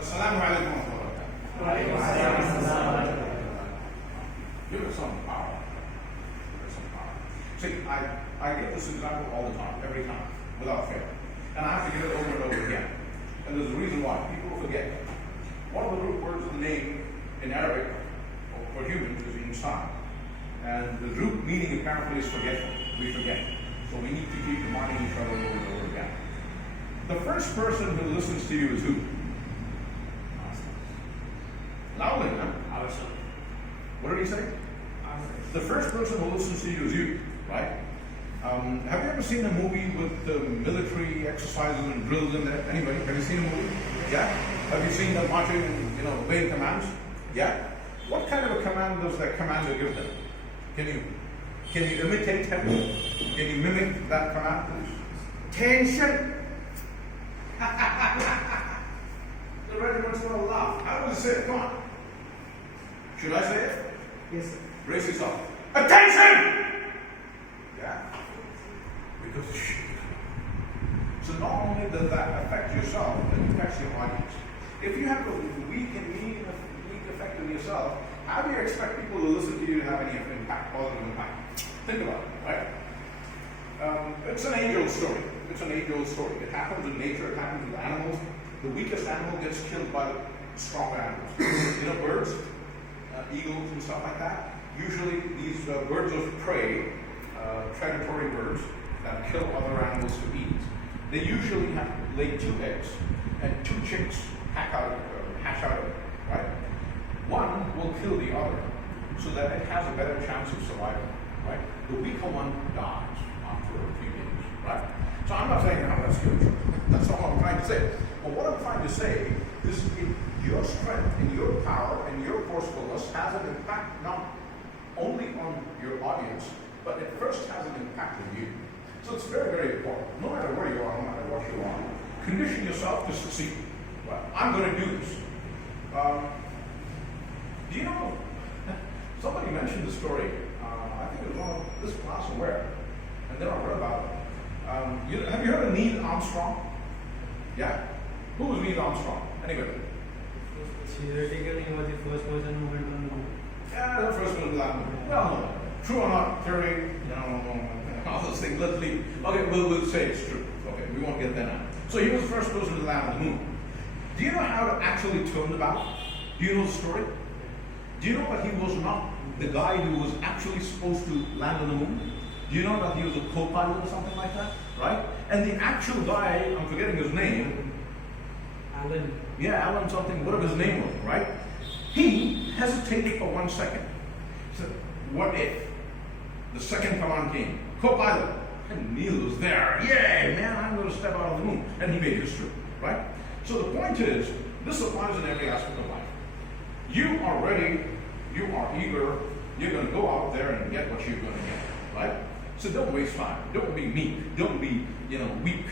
Assalamu alaikum wa rahmatullah. Give us some power. Give us some power. See, I give this example all the time, every time, without fail. And I have to give it over and over again. And there's a reason why. People forget. One of the root words of the name in Arabic for humans is insan. And the root meaning apparently is forgetful. We forget. So we need to keep reminding each other over and over again. The first person who listens to you is who? Loudly, huh? Ourselves. What did he say? Ourselves. The first person who listens to you is you, right? Have you ever seen a movie with military exercises and drills in there? Anybody? Have you seen a movie? Yeah? Have you seen them marching and obeying commands? Yeah? What kind of a command does that commander give them? Can you imitate him? Can you mimic that command, please? Tension! The regiment's going to laugh. How do we say it? Come on. Should I say it? Yes, sir. Brace yourself. Attention! Yeah. Because so not only does that affect yourself, it affects your audience. If you have a weak effect on yourself, how do you expect people to listen to you to have any impact, positive impact? Think about it, right? It's an age-old story. It's an age-old story. It happens in nature. It happens with animals. The weakest animal gets killed by the stronger animals. Birds, eagles, and stuff like that. Usually, these birds of prey, predatory birds that kill other animals to eat, they usually have laid 2 eggs, and 2 chicks hatch out of it, right? One will kill the other, so that it has a better chance of survival, right? The weaker one dies after a few days, right? So I'm not saying that's good. That's not what I'm trying to say. But what I'm trying to say is your strength and your power and your forcefulness has an impact not only on your audience, but it first has an impact on you. So it's very, very important. No matter where you are, no matter what you are, condition yourself to succeed. Well, I'm going to do this. Do you know, somebody mentioned the story, I think it was on this class or where, and then I read about it. Have you heard of Neil Armstrong? Yeah? Who was Neil Armstrong? Anybody? Theoretically, he was the first person who went on the moon. Yeah, the first one to land. Well, true or not, theory, all those things, let's leave. Okay, we'll say it's true. Okay, we won't get that out. So he was the first person to land on the moon. Do you know how it actually turned about? Do you know the story? Do you know that he was not the guy who was actually supposed to land on the moon? Do you know that he was a co-pilot or something like that? Right? And the actual guy, I'm forgetting his name. Alan. Yeah, Alan something, whatever his name was, right? He hesitated for 1 second. He said, what if? The second command came. Co-pilot. And Neil was there. Yay, man, I'm going to step out on the moon. And he made history, right? So the point is, this applies in every aspect of life. You are ready, you are eager, you're going to go out there and get what you're going to get, right? So don't waste time. Don't be meek. Don't be, weak.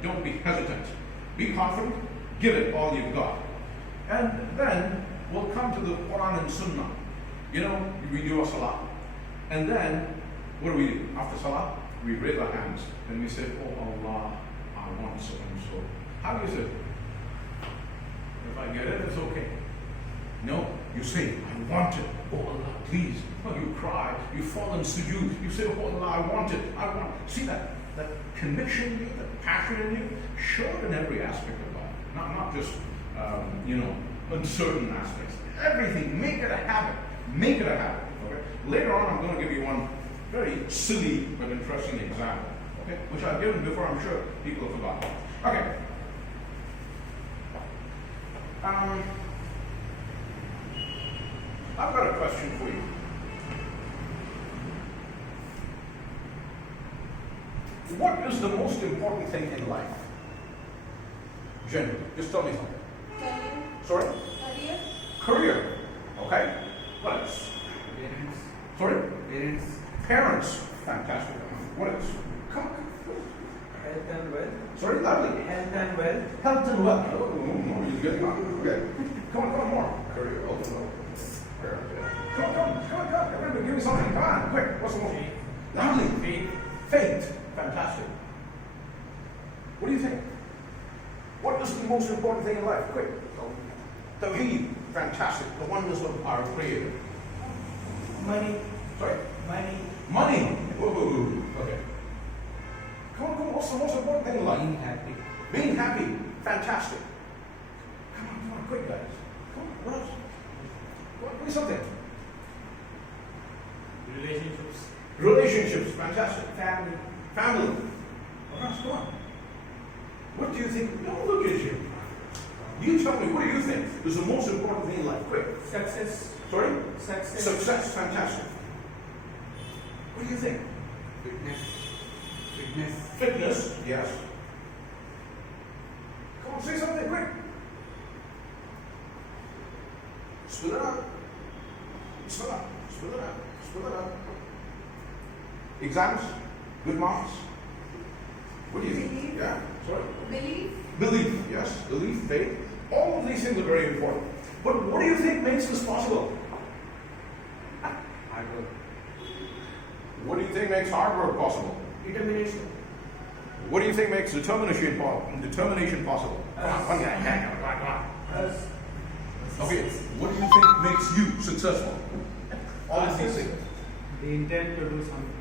Don't be hesitant. Be confident. Give it all you've got. And then we'll come to the Quran and Sunnah. We do a salah. And then, what do? After salah, we raise our hands and we say, oh Allah, I want so and so. How do you say? If I get it, it's okay. No, you say, I want it. Oh Allah, please. Oh, you cry. You fall in sujood. You say, oh Allah, I want it. I want it. See that conviction in you, that passion in you? Show it in every aspect of life. Not just, uncertain aspects. Everything. Make it a habit. Make it a habit. Okay? Later on, I'm going to give you one very silly but interesting example. Okay? Which I've given before. I'm sure people have forgotten. Okay. I've got a question for you. What is the most important thing in life? Generally, just tell me something. Career. Sorry? Career. Career. Okay. What else? Parents. Sorry? Parents. Parents. Fantastic. What else? Come. Health and wealth. Sorry, loudly. Health and wealth. Health and wealth. Oh, he's getting on. Okay. Come on, more. Career. Health and wealth. Come on. Everybody, give me something. Come on, quick. What's the most? Loudly. Faith. Faith. Fantastic. What do you think? What is the most important thing in life? Quick. Tawheed, fantastic. The oneness of our Creator. Money. Sorry? Money. Money. Whoa. Okay. Come on. What's the most important thing in life? Being happy. Being happy. Fantastic. Come on, quick guys. Come on, what else? What is something? Relationships. Relationships, fantastic. Family. Family. What else? Come on. What do you think? Don't look at you. You tell me, what do you think is the most important thing in life? Quick. Success. Sorry? Success. Success, fantastic. What do you think? Fitness, yes. Come on, say something quick. Spit it out. Spit it out. Exams, good marks. What do you think? Belief. Yeah, sorry. Belief. Yes. Belief, faith. All of these things are very important. But what do you think makes this possible? Hard work. What do you think makes hard work possible? Determination. What do you think makes determination possible? Come on, one guy. Come on. Us. Okay, what do you think makes you successful? All of these things. The intent to do something.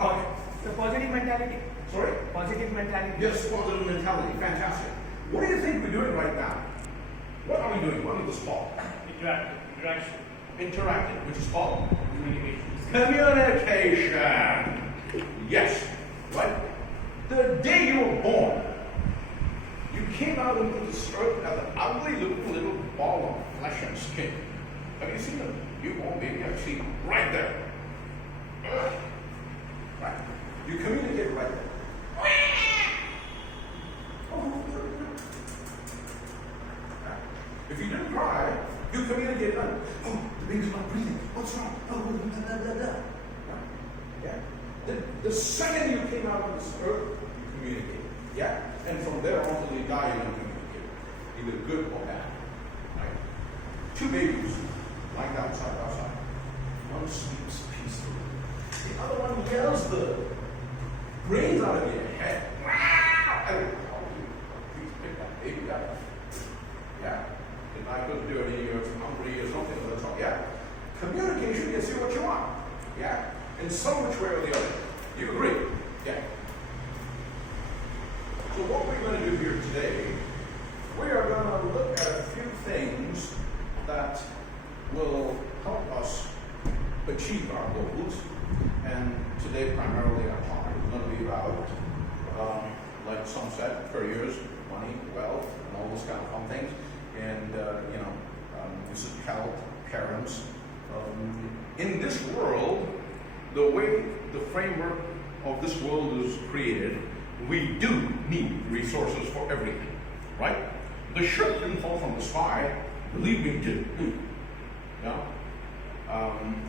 Okay. The positive mentality. Sorry? Positive mentality. Yes, positive mentality. Fantastic. What do you think we're doing right now? What are we doing? What is this called? Interaction. Interacting, which is called Communication. communication. Yes. Right? The day you were born, you came out into this earth as an ugly looking little ball of flesh and skin. Have you seen a newborn baby? I've seen right there. Right. You communicate right there. If you didn't cry, you communicate right. Oh, the baby's not breathing. What's wrong? Oh, blah, blah, blah. Yeah. The second you came out of this earth, you communicated. Yeah? And from there on till you die, you're going to communicate. Either good or bad. Right? Two babies lying down side by side. One sleeps peacefully. The other one yells the brains out of your head. And please pick that baby up. Yeah? If I couldn't do it, you're hungry or something, that's all. Yeah? Communication gets you what you want. Yeah? In some which way or the other. You agree? Yeah. So what we're going to do here today, we are going to look at a few things that will help us achieve our goals. And today, primarily, our talk is going to be about, like some said, careers, money, wealth, and all those kind of fun things. And, this is health, parents. In this world, the way the framework of this world is created, we do need resources for everything, right? The shirt didn't fall from the sky, believe me, did. Yeah?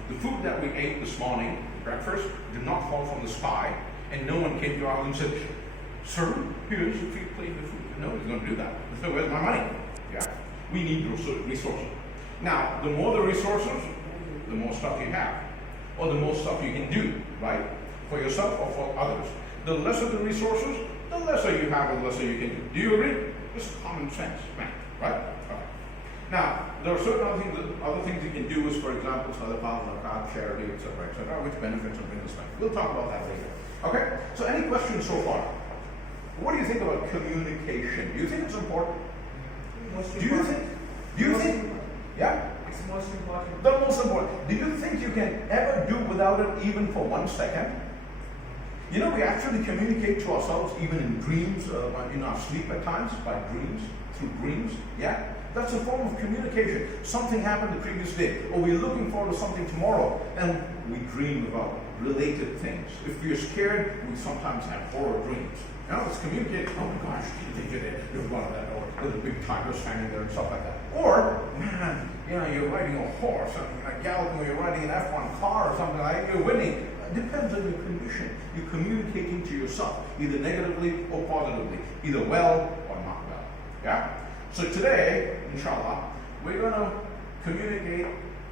The food that we ate this morning, breakfast, did not fall from the sky, and no one came to our house and said, "Sir, here's a free plate of food." No one's going to do that. So where's my money? Yeah, we need resources. Now, the more the resources, the more stuff you have, or the more stuff you can do, right? For yourself or for others. The lesser the resources, the lesser you have and the lesser you can do. Do you agree? It's common sense, man, right? Okay. Now, there are certain other things you can do is, for example, sadaqah, zakat, charity, etc., which benefits and brings us back. We'll talk about that later. Okay? So any questions so far? What do you think about communication? Do you think it's important? Most Do you think? Yeah? It's most important. The most important. Do you think you can ever do without it even for 1 second? You know, we actually communicate to ourselves even in dreams, in our sleep at times, by dreams, through dreams. Yeah? That's a form of communication. Something happened the previous day, or we're looking forward to something tomorrow, and we dream about related things. If we're scared, we sometimes have horror dreams. Now let's communicate. Oh my gosh, you think you're one of that, or there's a big tiger standing there and stuff like that. Or, man, you're riding a horse, or you're galloping, or you're riding an F1 car or something like that, you're winning. It depends on your condition. You're communicating to yourself, either negatively or positively, either well or not well. Yeah? So today, inshallah, we're going to communicate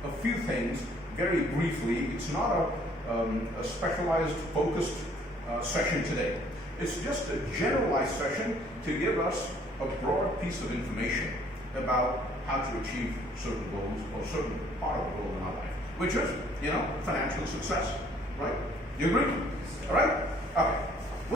a few things very briefly. It's not a specialized, focused session today. It's just a generalized session to give us a broad piece of information about how to achieve certain goals or certain part of the goal in our life, which is, financial success, right? You agree? All right? Okay.